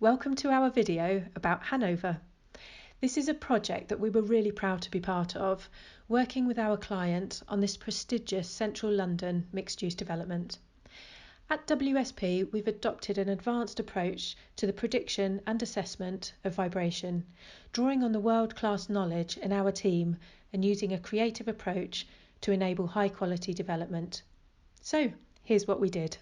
Welcome to our video about Hanover. This is a project that we were really proud to be part of, working with our client on this prestigious central London mixed-use development. At WSP, we've adopted an advanced approach to the prediction and assessment of vibration, drawing on the world-class knowledge in our team and using a creative approach to enable high-quality development. So, here's what we did.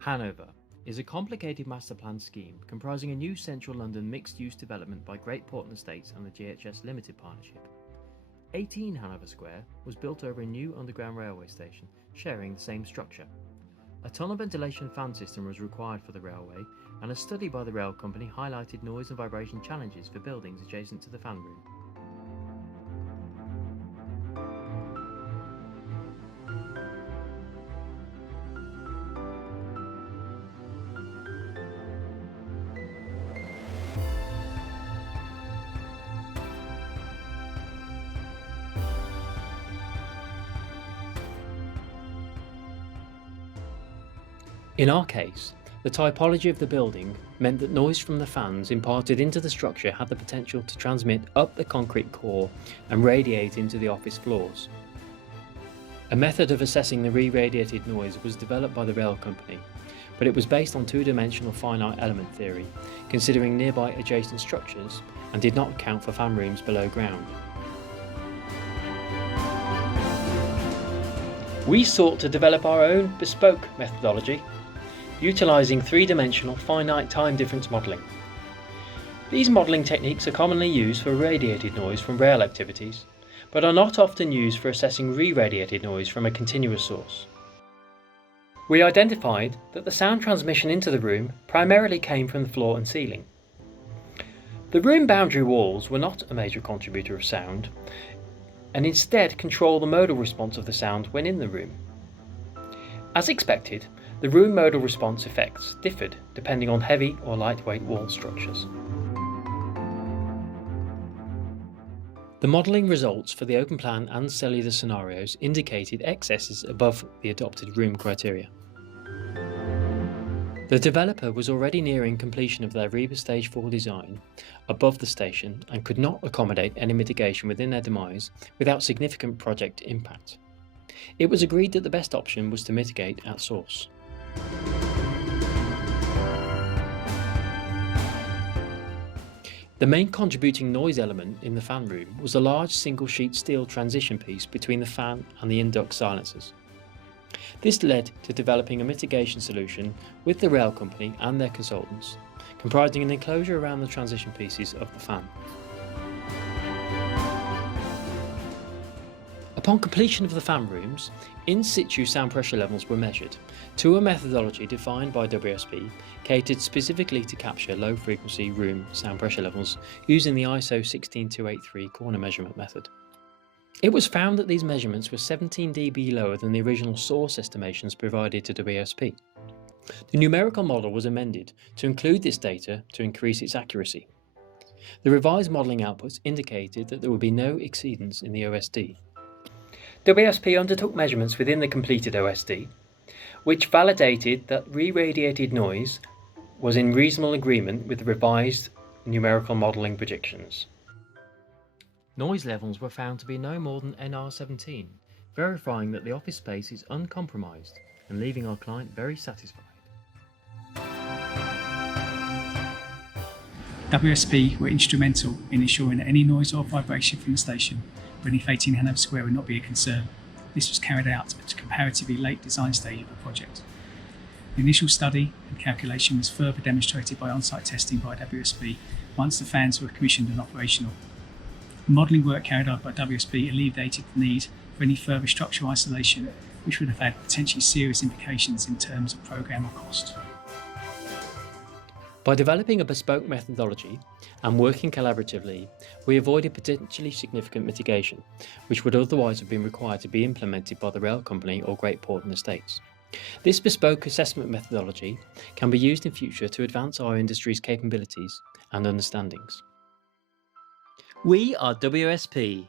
Hanover is a complicated master plan scheme comprising a new central London mixed-use development by Great Portland Estates and the GHS Limited Partnership. 18 Hanover Square was built over a new underground railway station, sharing the same structure. A tunnel ventilation fan system was required for the railway, and a study by the rail company highlighted noise and vibration challenges for buildings adjacent to the fan room. In our case, the typology of the building meant that noise from the fans imparted into the structure had the potential to transmit up the concrete core and radiate into the office floors. A method of assessing the re-radiated noise was developed by the rail company, but it was based on two-dimensional finite element theory, considering nearby adjacent structures, and did not account for fan rooms below ground. We sought to develop our own bespoke methodology, utilising three-dimensional finite time difference modelling. These modelling techniques are commonly used for radiated noise from rail activities, but are not often used for assessing re-radiated noise from a continuous source. We identified that the sound transmission into the room primarily came from the floor and ceiling. The room boundary walls were not a major contributor of sound, and instead control the modal response of the sound when in the room. As expected, the room modal response effects differed depending on heavy or lightweight wall structures. The modelling results for the open plan and cellular scenarios indicated excesses above the adopted room criteria. The developer was already nearing completion of their REBA Stage 4 design above the station and could not accommodate any mitigation within their demise without significant project impact. It was agreed that the best option was to mitigate at source. The main contributing noise element in the fan room was a large single-sheet steel transition piece between the fan and the in-duct silencers. This led to developing a mitigation solution with the rail company and their consultants, comprising an enclosure around the transition pieces of the fan. Upon completion of the fan rooms, in-situ sound pressure levels were measured to a methodology defined by WSP, catered specifically to capture low-frequency room sound pressure levels using the ISO 16283 corner measurement method. It was found that these measurements were 17 dB lower than the original source estimations provided to WSP. The numerical model was amended to include this data to increase its accuracy. The revised modelling outputs indicated that there would be no exceedance in the OSD. WSP undertook measurements within the completed OSD, which validated that re-radiated noise was in reasonable agreement with the revised numerical modelling predictions. Noise levels were found to be no more than NR17, verifying that the office space is uncompromised and leaving our client very satisfied. WSP were instrumental in ensuring that any noise or vibration from the station beneath 18 Hanover Square would not be a concern. This was carried out at a comparatively late design stage of the project. The initial study and calculation was further demonstrated by on-site testing by WSP once the fans were commissioned and operational. The modelling work carried out by WSP alleviated the need for any further structural isolation, which would have had potentially serious implications in terms of programme or cost. By developing a bespoke methodology and working collaboratively, we avoided potentially significant mitigation, which would otherwise have been required to be implemented by the rail company or Great Portland Estates. This bespoke assessment methodology can be used in future to advance our industry's capabilities and understandings. We are WSP,